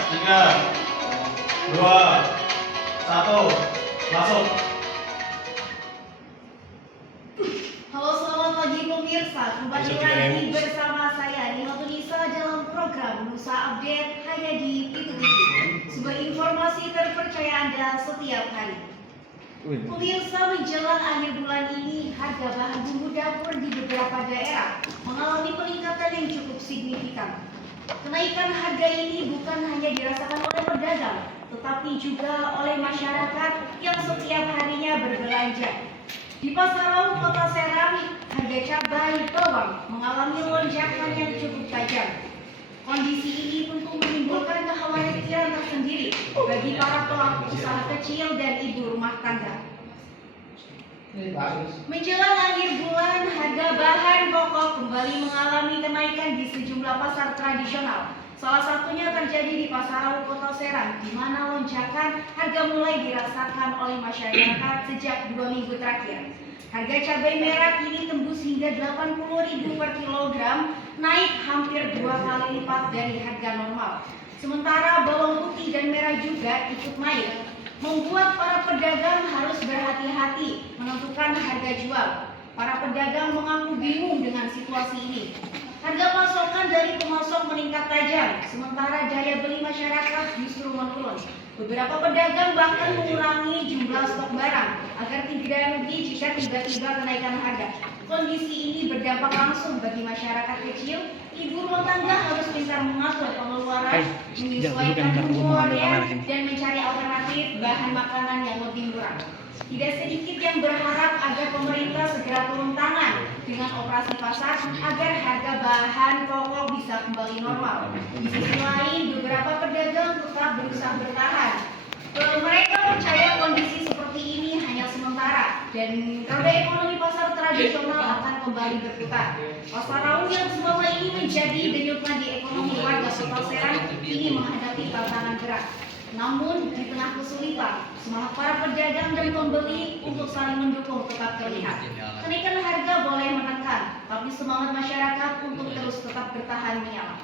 3, 2, 1, masuk. Halo, selamat pagi pemirsa. Kembali lagi bersama saya Nino Tunisa dalam program Nusa Update hanya di Pitu TV. Sebuah informasi terpercaya Anda setiap hari. Pemirsa, menjelang akhir bulan ini, harga bahan bumbu dapur di beberapa daerah mengalami peningkatan yang cukup signifikan. Kenaikan harga ini bukan hanya dirasakan oleh pedagang, tetapi juga oleh masyarakat yang setiap harinya berbelanja. Di Pasarau, Kota Serang, harga cabai bawang mengalami lonjakan yang cukup tajam. Kondisi ini tentu menimbulkan kekhawatiran tersendiri bagi para pelaku usaha kecil dan ibu rumah tangga. Menjelang akhir bulan, harga bahan pokok kembali mengalami kenaikan di sejumlah pasar tradisional. Salah satunya terjadi di Pasarau, Kota Serang, di mana lonjakan harga mulai dirasakan oleh masyarakat sejak 2 minggu terakhir. Harga cabai merah kini tembus hingga Rp80.000 per kilogram, naik hampir 2 kali lipat dari harga normal. Sementara bawang putih dan merah juga ikut naik, membuat para pedagang harus berhati-hati menentukan harga jual. Para pedagang mengaku bingung dengan situasi ini. Harga pasokan dari pemasok meningkat tajam, sementara daya beli masyarakat justru menurun. Beberapa pedagang bahkan mengurangi jumlah stok barang agar tidak rugi jika tiba-tiba kenaikan harga. Kondisi ini berdampak langsung bagi masyarakat kecil. Ibu rumah tangga harus pintar mengatur pengeluaran, menyesuaikan pengeluaran, dan mencari alternatif bahan makanan yang lebih murah. Tidak sedikit yang berharap agar pemerintah segera turun tangan dengan operasi pasar agar harga bahan pokok bisa kembali normal. Di sisi lain, beberapa pedagang tetap berusaha bertahan. Mereka percaya kondisi seperti ini hanya sementara dan roda ekonomi pasar tradisional akan kembali berputar. Pasarau yang selama ini menjadi denyut nadi ekonomi warga Kota Serang kini menghadapi tantangan berat. Namun di tengah kesulitan, semangat para pedagang dan pembeli untuk saling mendukung tetap terlihat. Kenaikan harga boleh menekan, tapi semangat masyarakat untuk terus tetap bertahan menyala.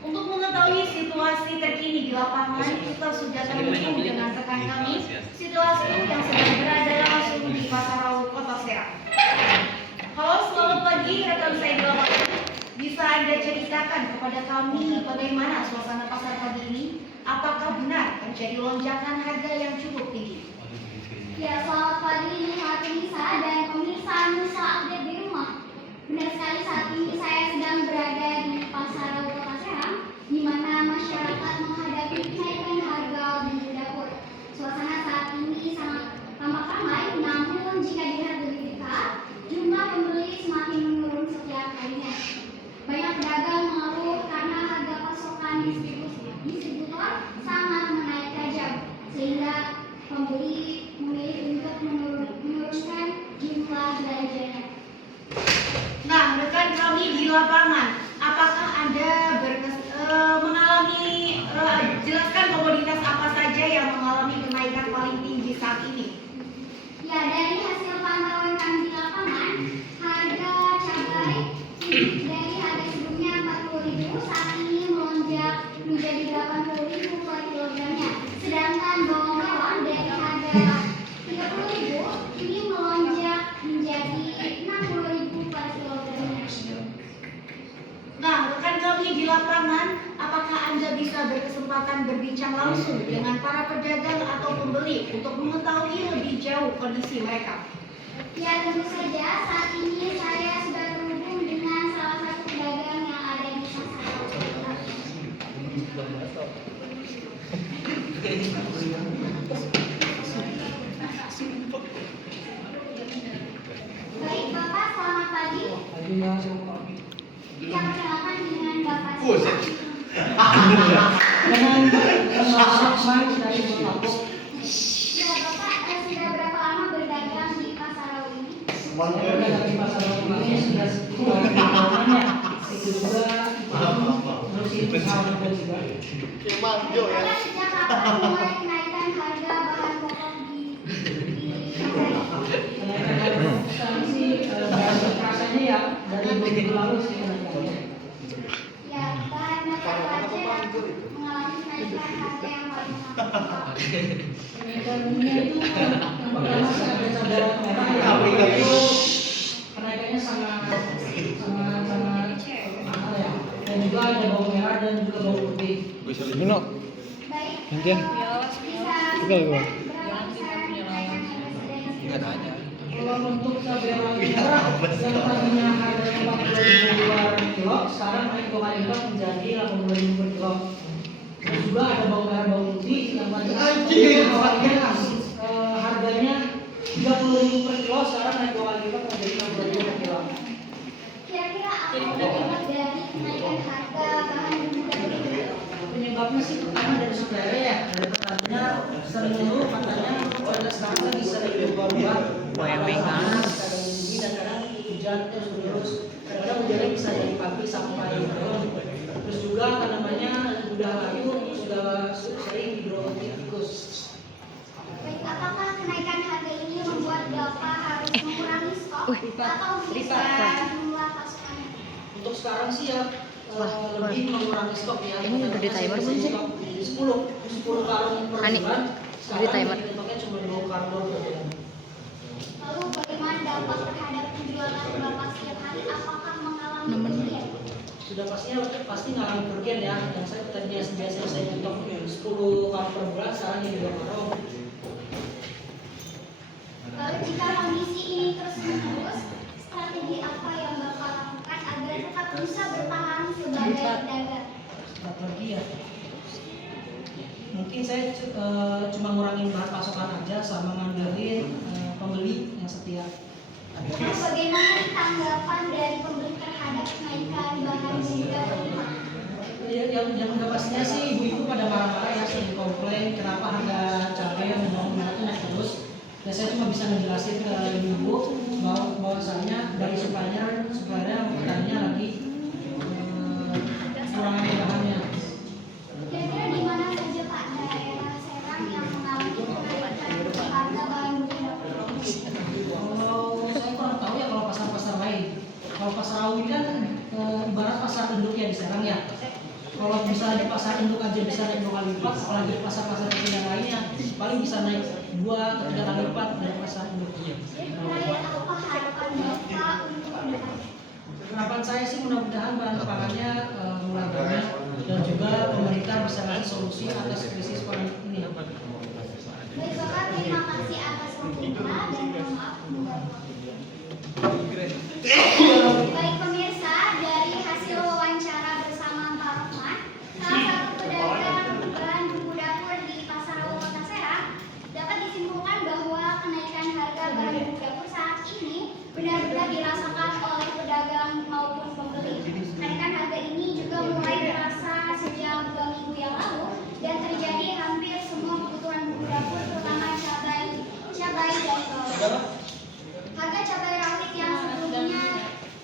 Untuk mengetahui situasi terkini di lapangan, kita sudah terhubung dengan rekan kami, situasi yang sedang berada langsung di Pasarau, Kota Serang. Halo, selamat pagi rekan saya di lapangan. Bisa Anda ceritakan kepada kami bagaimana suasana pasar pagi ini? Apakah benar terjadi lonjakan harga yang cukup tinggi? Ya, selamat pagi Nisa dan pemirsa Nusa Update di rumah. Benar sekali, saat ini saya sedang berada di Pasarau, Kota Serang, di mana masyarakat menghadapi kenaikan harga bumbu dapur. Suasana saat ini sangat tampak ramai, namun jika dilihat lebih dekat, jumlah pembeli semakin menurun setiap harinya. Banyak pedagang mengeluh karena harga pasokan distributor sangat menaik tajam, sehingga pembeli memilih untuk menurunkan jumlah belanjanya. Nah, rekan kami di lapangan, apakah Anda mengalami, jelaskan komoditas apa saja yang mengalami kenaikan paling tinggi saat ini? Ya, dari hasil pantauan kami di lapangan, harga cabai dari harga sebelumnya Rp40.000 saat ini melonjak menjadi Rp80.000 per kilogramnya. Sedangkan bawang dari harga Rp30.000 ini melonjak menjadi Rp60.000 per kilogramnya. Nah, rekan kami di lapangan, apakah Anda bisa berkesempatan berbincang langsung dengan para pedagang atau pembeli untuk mengetahui lebih jauh kondisi mereka? Ya, tentu saja saat ini saya sudah terhubung dengan salah satu pedagang yang ada di Pasarau. Baik Bapak, selamat pagi. Bisa perkenalkan dengan Bapak siapa? Ya Bapak, sudah berapa lama berdagang di Pasarau ini? Di Pasarau ini sudah 10 tahunnya. Itu juga terus itu sama juga. Bapak sejak kapan mulai kenaikan harga bahan pokok di Pasarau? Kenaikan harga sih rasanya ya dari 2 minggu lalu sih kenaikannya. Ya, bahan bakar apa aja yang mengalami kenaikan harga yang paling menantang. Ekonominya itu yang pertama sih ada cabai merah ya. Itu kenaikannya sangat mahal ya. Dan juga ada bawang merah dan juga bawang putih. Baik, Mungkin. bisa Tinggal gua. berapa besar kenaikan harga sedang? Kalau untuk cabai rawit merah yang tadinya harganya 40.000 per kilo, sekarang naik 2 kali lipat menjadi 80.000 per kilo. Dan juga ada bawang merah bawang putih yang tadinya harganya 30.000 per kilo, sekarang naik 2 kali lipat menjadi 60.000 per kilo. Kira-kira apa penyebab dari kenaikan harga bahan bumbu dapur? Penyebabnya sih pertama dari supplier ya, dari petaninya sering ngeluh katanya cuaca sekarang lagi sering berubah-ubah, kadang kadang tinggi dan kadang hujan terus kadang hujannya bisa dari pagi sampai malam. Terus juga tanamannya udah layu sudah sering hidrotikus. Baik, apakah kenaikan harga ini membuat Bapak harus mengurangi stok atau bisa jumlah pasokannya? Untuk sekarang sih ya lebih mengurangi stok ya. Ini udah di timer belum sih? 10 karung per Ani, bulan. udah di timer. Sekarang stoknya cuma 2 karung per bulan. Lalu bagaimana dampak terhadap penjualan Bapak setiap hari? Apakah mengalami kerugian? Sudah pasti ngalami kerugian ya. Yang saya tadinya biasanya saya nyetok 10 karung per bulan, sekarang jadi 2 karung. Lalu jika kondisi ini terus menerus, strategi apa yang Bapak lakukan agar tetap bisa bertahan sebagai pedagang? Strategi ya. Mungkin saya cuma ngurangin bahan pasokan aja sama ngandelin pembeli yang setia. Nah, bagaimana tanggapan dari pembeli terhadap kenaikan bahan bumbu dapur ini? Ya, yang udah pastinya sih ibu-ibu pada marah-marah ya, sering komplain kenapa harga cabai yang bawang merah itu naik terus. Dan saya cuma bisa ngejelasin ke ibu bahwasanya dari supplier petaninya lagi kurangan bahannya. Kira-kira di mana saja Pak daerah Serang yang mengalami kenaikan harga bahan bumbu dapur? Kalau saya kurang tahu ya kalau pasar-pasar lain. Kalau pasar Awi kan ibarat pasar induk ya di Serang ya. Kalau bisa di pasar induk aja bisa naik 2 kali lipat, apalagi di pasar-pasar kecil yang lainnya paling bisa naik 2 ke 3 kali lipat dari pasar induk. Terakhir, apa harapan Bapak untuk ke depan? Harapan saya sih mudah-mudahan bahan pangannya mulai banyak dan juga pemerintah bisa ngasih solusi atas krisis pangan ini. Baik Bapak, terima kasih atas waktunya dan mohon maaf Baik pemirsa, dari hasil wawancara bersama Pak Rohman, salah satu pedagang bahan bumbu dapur di Pasar Rawa Kota Serang, dapat disimpulkan bahwa kenaikan harga bahan bumbu dapur saat ini benar-benar dirasakan oleh pedagang maupun pembeli. Kenaikan harga ini juga mulai terasa sejak 2 minggu yang lalu dan terjadi hampir semua kebutuhan bumbu dapur, terutama cabai dan bawang. Harga cabai rawit yang sebelumnya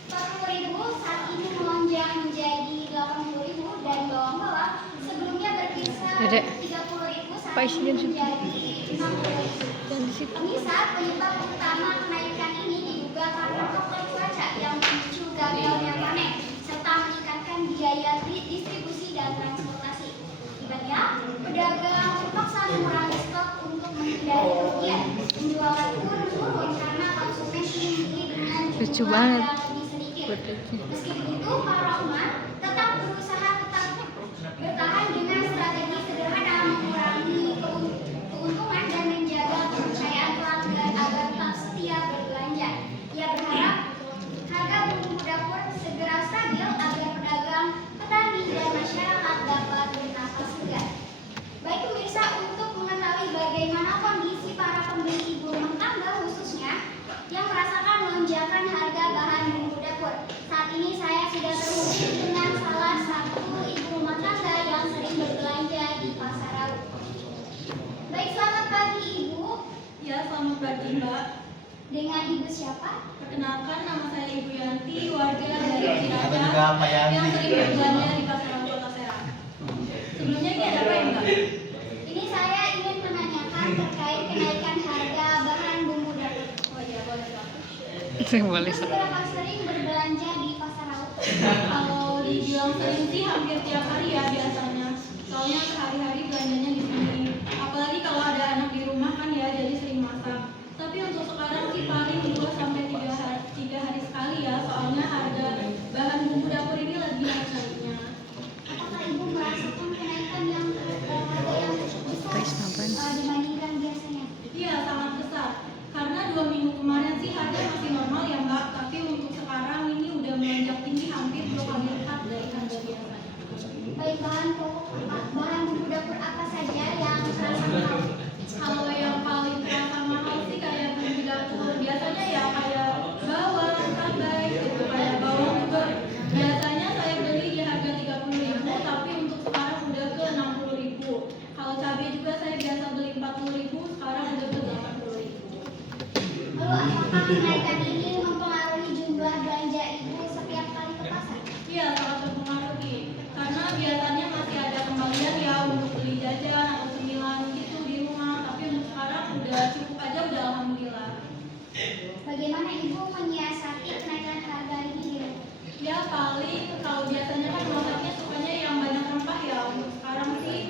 40.000 saat ini melonjak menjadi 80.000 dan bawang sebelumnya berkisar 30.000 saat ini menjadi 60.000. Pemirsa, penyebab utama kenaikan ini diduga karena faktor cuaca yang memicu gagalnya panen serta meningkatkan biaya distribusi dan transportasi. Akibatnya, pedagang terpaksa mengurangi stok untuk menghindari kerugian. Penjualan pun turun karena konsumen ingin membeli dengan Lucu jumlah banget. yang lebih sedikit. Meski begitu, Pak Rohman tetap berusaha bertahan dengan strategi sederhana mengurangi keuntungan dan menjaga kepercayaan pelanggan agar tetap setia berbelanja. Ia berharap harga bumbu dapur segera stabil agar pedagang, petani, dan masyarakat dapat bernafas lega. Baik pemirsa, untuk mengetahui bagaimana kondisi para pembeli ibu rumah tangga khususnya yang merasakan lonjakan harga bahan bumbu dapur, saat ini saya sudah terhubung dengan salah satu ibu rumah tangga yang sering berbelanja di Pasar Rawa. Baik, selamat pagi Ibu. Ya, selamat pagi Mbak. Dengan Ibu siapa? Perkenalkan, nama saya Ibu Yanti, warga dari Cilacap juga Pak Yanti. yang sering berbelanja di Pasar Rawa Kota Serang. Sebelumnya ini ada apa ya Mbak? Ini saya ingin menanyakan terkait kenaikan harga bahan bumbu dapur. Oh iya, boleh Mbak. Boleh. Seberapa sering berbelanja di Pasar Rawa? Kalau dibilang sering sih hampir tiap hari ya biasanya. Soalnya sehari-hari belanjanya di sini. Apalagi kalau ada anak di rumah kan ya, jadi sering masak. Tapi untuk sekarang sih paling 2 sampai 3 hari sekali ya, soalnya harga bahan bumbu dapur ini lagi naik-naiknya. Apakah ibu merasakan kenaikan yang harga yang cukup besar dibandingkan biasanya? Iya, sangat besar. Karena 2 minggu kemarin sih harga masih normal ya Mbak, tapi untuk sekarang ini udah melonjak tinggi hampir 2 kali lipat dari harga biasanya. Baik, bahan bumbu dapur apa saja yang terasa mahal? Kalau yang paling terasa mahal sih kayak bumbu dapur biasanya ya kayak bawang, cabai, gitu. Kayak bawang juga biasanya saya beli di harga 30.000, tapi untuk sekarang udah ke 60.000. Kalau cabai juga saya biasa beli 40.000, sekarang udah ke 80.000. Lalu apakah kenaikan ini mempengaruhi jumlah belanja ibu setiap kali ke pasar? Iya, sangat berpengaruh karena biasanya masih ada kembalian ya untuk beli jajan atau cemilan gitu di rumah, tapi untuk sekarang udah cukup aja, udah alhamdulillah. Bagaimana ibu menyiasati kenaikan harga ini? Ya paling kalau biasanya kan masaknya sukanya yang banyak rempah ya, untuk sekarang sih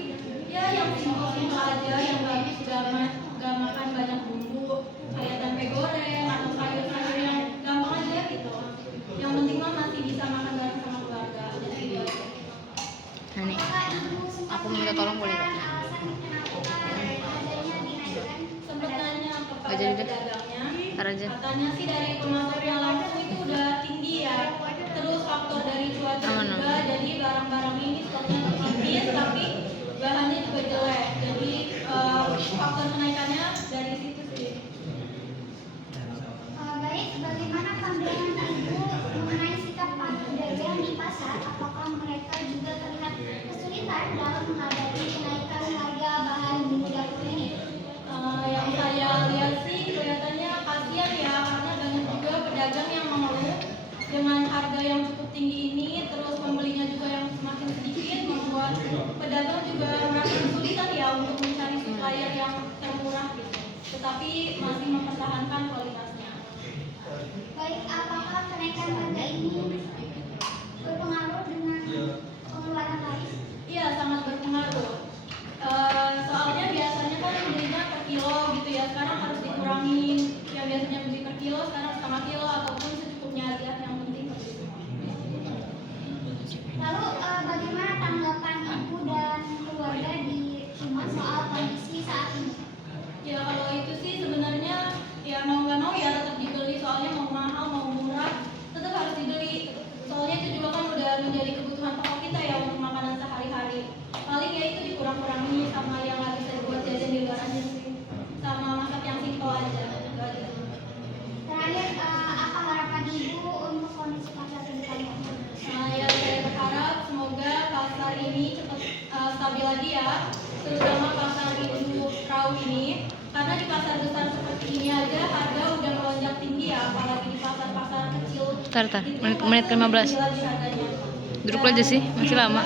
ya yang simpel-simpel aja, yang gak makan banyak bumbu, kayak tempe goreng atau sayur-sayur yang gampang aja gitu. Yang penting mah masih bisa makan bareng sama keluarga. Jadi itu aja. Hani, Apakah ibu sempat aku minta tolong boleh nggak? menanyakan alasan kenapa harganya dinaikkan? Sempat nanya kepada Nggak jadi deh. pedagangnya, Ntar aja. katanya sih dari pemasok yang langsung itu udah tinggi ya. Terus faktor dari cuaca Aman, juga, jadi barang-barang ini stoknya habis, tapi bahannya juga jelek. Jadi faktor kenaikannya dari situ sih. Baik, bagaimana pandangan ibu mengenai sikap para pedagang di pasar? Apakah mereka juga terlihat kesulitan dalam menghadapi kenaikan harga bahan bumbu dapur ini? Yang saya lihat sih kelihatannya kasihan ya, karena banyak juga pedagang yang mengeluh dengan harga yang cukup tinggi ini, terus pembelinya juga yang semakin sedikit, membuat pedagang juga merasa kesulitan ya untuk mencari supplier yang termurah gitu, tetapi masih mempertahankan kualitasnya. Baik, apakah kenaikan harga ini berpengaruh dengan pengeluaran lain? Iya, sangat berpengaruh. Soalnya biasanya kan belinya per kilo gitu ya, sekarang harus dikurangin. Yang biasanya beli per kilo, sekarang setengah kilo ataupun secukupnya aja, yang penting begitu. Lalu bagaimana tanggapan ibu dan keluarga di rumah soal kondisi saat ini? Ya kalau itu sih sebenarnya ya mau nggak mau ya tetap dibeli, soalnya mau mahal mau murah tetap harus dibeli. Soalnya itu juga kan udah menjadi kebutuhan pokok kita ya untuk makanan sehari-hari. Paling ya itu dikurang-kurangi sama yang nggak bisa buat jajan di luar aja sih. Sama masak yang simpel aja, gitu aja. Terakhir, apa harapan ibu untuk kondisi pasar ke depannya? Ya saya berharap semoga pasar ini cepat stabil lagi ya, terutama pasar induk Rau ini, karena di pasar besar seperti ini aja harga udah melonjak tinggi ya, apalagi di pasar-pasar kecil. Tar, Itu menit pasti ke-15. tinggi lagi harganya. Duduk Dan aja sih, masih lama.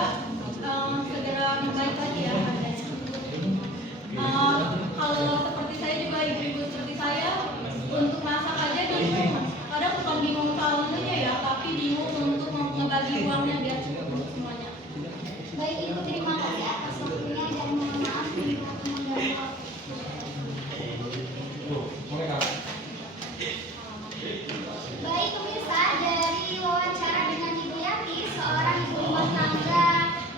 Segera membaik lagi ya harganya. Kalau seperti saya juga ibu-ibu seperti saya, untuk masak aja bingung. Kadang bukan bingung soal menunya ya, tapi bingung untuk ngebagi uangnya biar cukup untuk semuanya. Baik, ibu terima kasih atas waktunya dan mohon maaf bila mengganggu. Baik pemirsa, dari wawancara dengan Ibu Yati, seorang ibu rumah tangga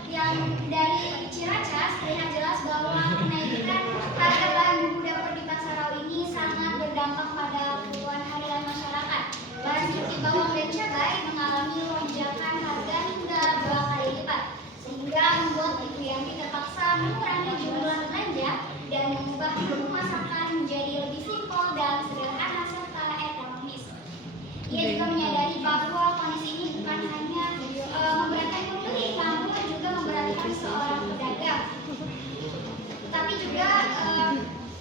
yang dari Ciracas, terlihat jelas bahwa kenaikan harga bahan bumbu dapur di pasar Rau ini sangat berdampak pada puluhan harian masyarakat. Bahan seperti bawang dan cabai mengalami lonjakan harga hingga 2 kali lipat, sehingga membuat Ibu Yati terpaksa mengurangi jumlah belanja dan mengubah menu masakan menjadi lebih simpel dan sederhana serta ekonomis. Ia juga menyadari bahwa kondisi ini bukan hanya memberatkan pembeli, namun juga memberatkan seorang pedagang. Tetapi juga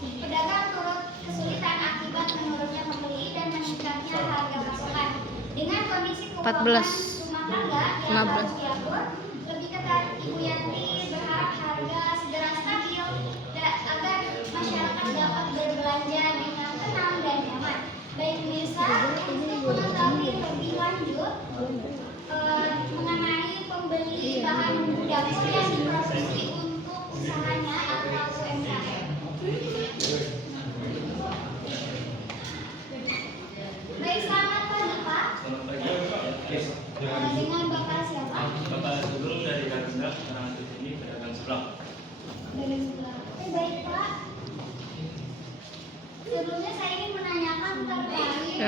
pedagang turut kesulitan akibat menurunnya pembeli dan meningkatnya harga pasokan. Dengan kondisi keuangan 14, rumah tangga yang 15. harus diatur, lebih ketat Ibu Yanti berharap harga segera stabil agar masyarakat dapat berbelanja dengan tenang dan nyaman. Baik pemirsa, untuk mengetahui lebih lanjut mengenai pembeli bahan bumbu dapur yang diproduksi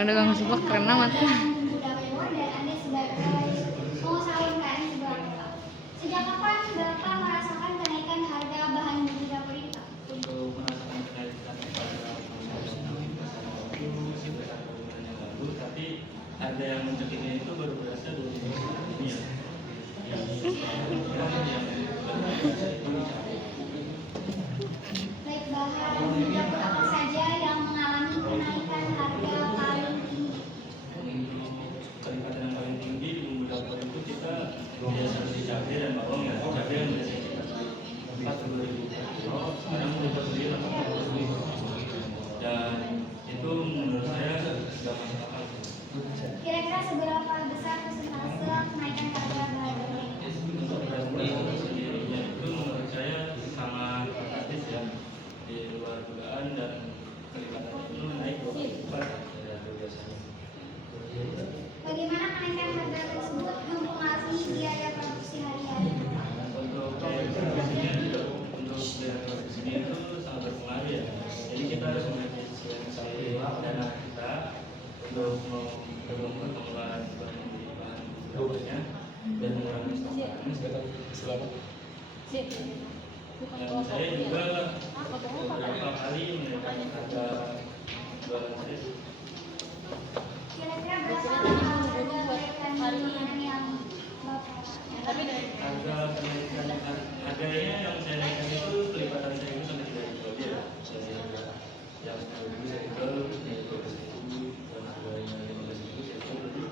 dagang seblak keren amat. Bumbu dapur dan Anda sebagai pengusaha UMKM sebelah Kota. Sejak kapan Bapak merasakan kenaikan harga bahan bumbu dapur ini, Pak? Untuk merasakan kenaikan pada itu sekitar bulan yang lalu, tapi harga yang mencekiknya itu baru berasa 2 minggu ini ya. Baik, bahan bumbu dapur apa saja yang mengalami kenaikan harga paling tinggi? Untuk peningkatan yang paling tinggi di bumbu dapur itu kita biasa beli cabai dan bawang ya. Cabai yang biasa kita beli 40.000 per kilo, sekarang kita beli 80.000. Dan itu menurut saya nggak masuk akal. Kira-kira seberapa besar persentase kenaikan harga bahan bumbu? Untuk beras sendirinya itu menurut saya sangat fantastis ya, di luar dugaan, dan kelipatan itu naik 2 kali lipat dari harga biasanya. Bagaimana kenaikan harga tersebut mempengaruhi biaya produksi hari-hari? Untuk biaya produksinya juga, untuk biaya produksinya itu sangat berpengaruh ya. Jadi kita harus mengefisiensi dana kita untuk mendukung perkembangan bahan dapurnya dan mengurangi stok barang. Dan saya juga beberapa kali menaikkan harga jualan saya. Kira-kira berapa harga kenaikan makanan yang Bapak Harga kenaikan harganya yang saya naikkan itu kelipatan saya itu sampai 3 ribu aja ya. Dari harga yang dulu saya jual dari 12.000 dan harganya 15.000 saya jual lebih.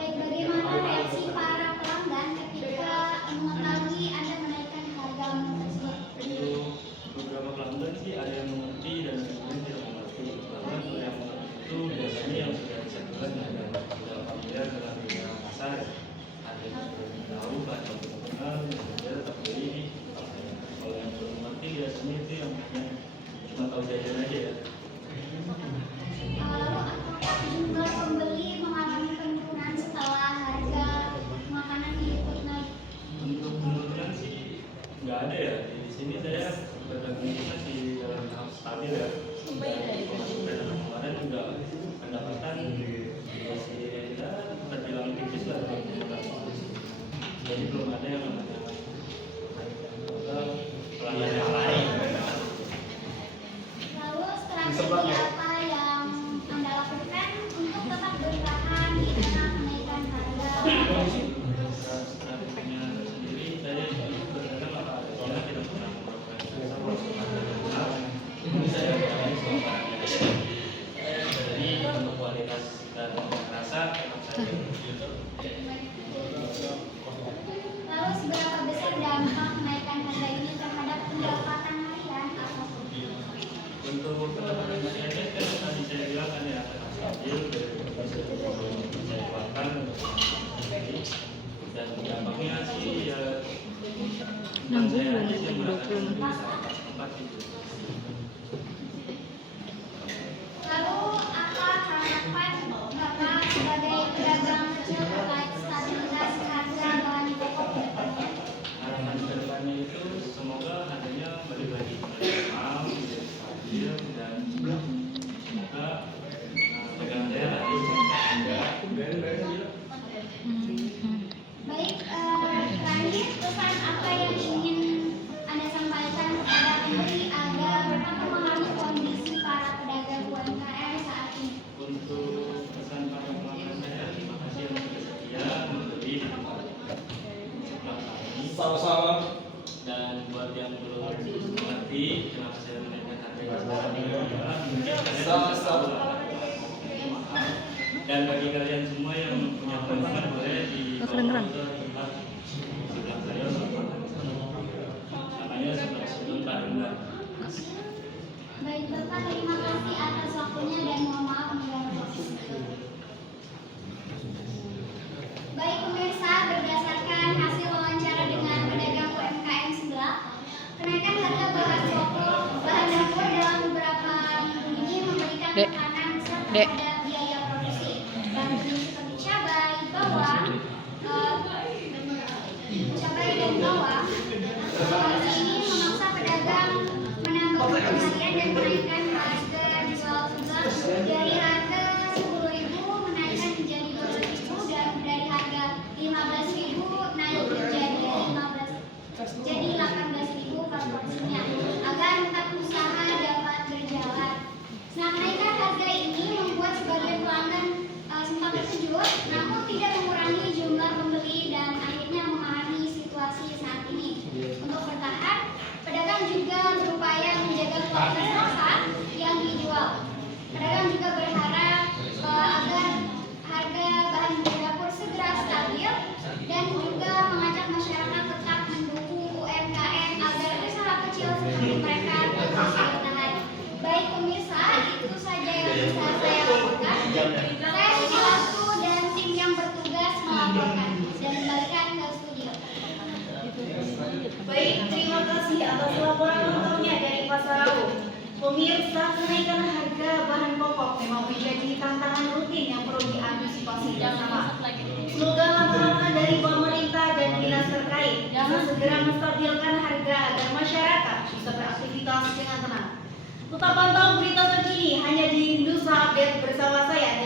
Baik, bagaimana reaksi para pelanggan ketika mengetahui Anda menaikkan harga menu tersebut? Untuk beberapa pelanggan sih ada yang mengerti dan ada yang tidak mengerti. Bahkan kalau yang mengerti itu biasanya yang sudah disatukan dan sudah familiar dengan dunia pasar. Ada yang sudah tahu atau belum kenal, dia tetap beli. Kalau yang belum mengerti biasanya itu yang hanya cuma tahu jajan aja ya. Lalu apakah jumlah pembeli mengalami penurunan setelah harga makanan ikut naik? Untuk penurunan sih nggak ada ya. Di sini saya berdagangnya masih dalam tahap stabil ya. Dan kemarin juga pendapatan masih ya terbilang tipis lah. Jadi belum ada yang namanya pelanggan yang lain. Lalu strategi apa yang Anda lakukan untuk tetap bertahan di tengah kenaikan harga? Strateginya sendiri saya berdagang apa adanya, tidak pernah memperkenalkan. Saya dari untuk kualitas dan rasa saya Lalu seberapa besar dampak kenaikan harga ini terhadap pendapatan harian atau untuk pendapatan hariannya kan tadi saya bilang kan ya akan stabil dari bisa saya keluarkan dan dampaknya sih ya bukan saya aja yang merasakan di tempat itu. Lalu apa harapan Bapak sebagai pedagang kecil terkait stabilitas harga bahan pokok ke depannya? Harapan kedepannya itu semoga harganya balik lagi normal, menjadi stabil, dan semoga dagangan saya nanti Baik, terakhir pesan apa yang ingin Anda sampaikan kepada pembeli agar tetap memahami kondisi para pedagang UMKM saat ini? untuk pesan para pelanggan saya, terima kasih yang sudah setia membeli di tempat sebelah kami. Sama-sama. Dan buat yang belum mengerti kenapa saya menaikkan harga mungkin kalian bisa tahu lah. Dan bagi kalian semua yang punya pengalaman boleh di kedengeran. tempat sebelah saya namanya sebelah sebelum Karunda. Baik, Bapak, terima kasih atas waktunya dan mohon maaf mengganggu waktu. Baik pemirsa, berdasarkan hasil wawancara dengan pedagang UMKM sebelah, kenaikan harga bahan pokok bahan dapur dalam beberapa minggu ini memberikan Dek. tekanan besar Dek. terhadap biaya produksi. Bahan seperti cabai, bawang, dan bawang. Kondisi ini memaksa pedagang menambah penghasilan dan menaikkan harga jual sebelah Dari harga 10.000 menaikkan menjadi 12.000 dan dari harga 15.000 naik menjadi 18.000 per porsinya agar tetap usaha dapat berjalan. Nah, kenaikan harga ini membuat sebagian pelanggan sempat terkejut, namun tidak mengurangi jumlah pembeli dan akhirnya memahami situasi saat ini. Untuk bertahan, pedagang juga berupaya menjaga kualitas rasa yang dijual. Pedagang juga berharap agar harga bahan dapur segera stabil dan juga mengajak masyarakat tetap mendukung UMKM agar usaha kecil seperti mereka terus bertahan. Baik pemirsa, itu saja yang bisa saya laporkan. Saya Siti Lastu dan tim yang bertugas melaporkan dan kembalikan ke studio. Baik, terima kasih atas laporan lengkapnya dari Pasarau. Pemirsa, kenaikan harga bahan pokok memang menjadi tantangan rutin yang perlu diantisipasi bersama. Semoga langkah-langkah dari pemerintah dan dinas terkait bisa segera menstabilkan harga agar masyarakat bisa beraktivitas dengan tenang. Tetap pantau berita terkini hanya di Indusa Update bersama saya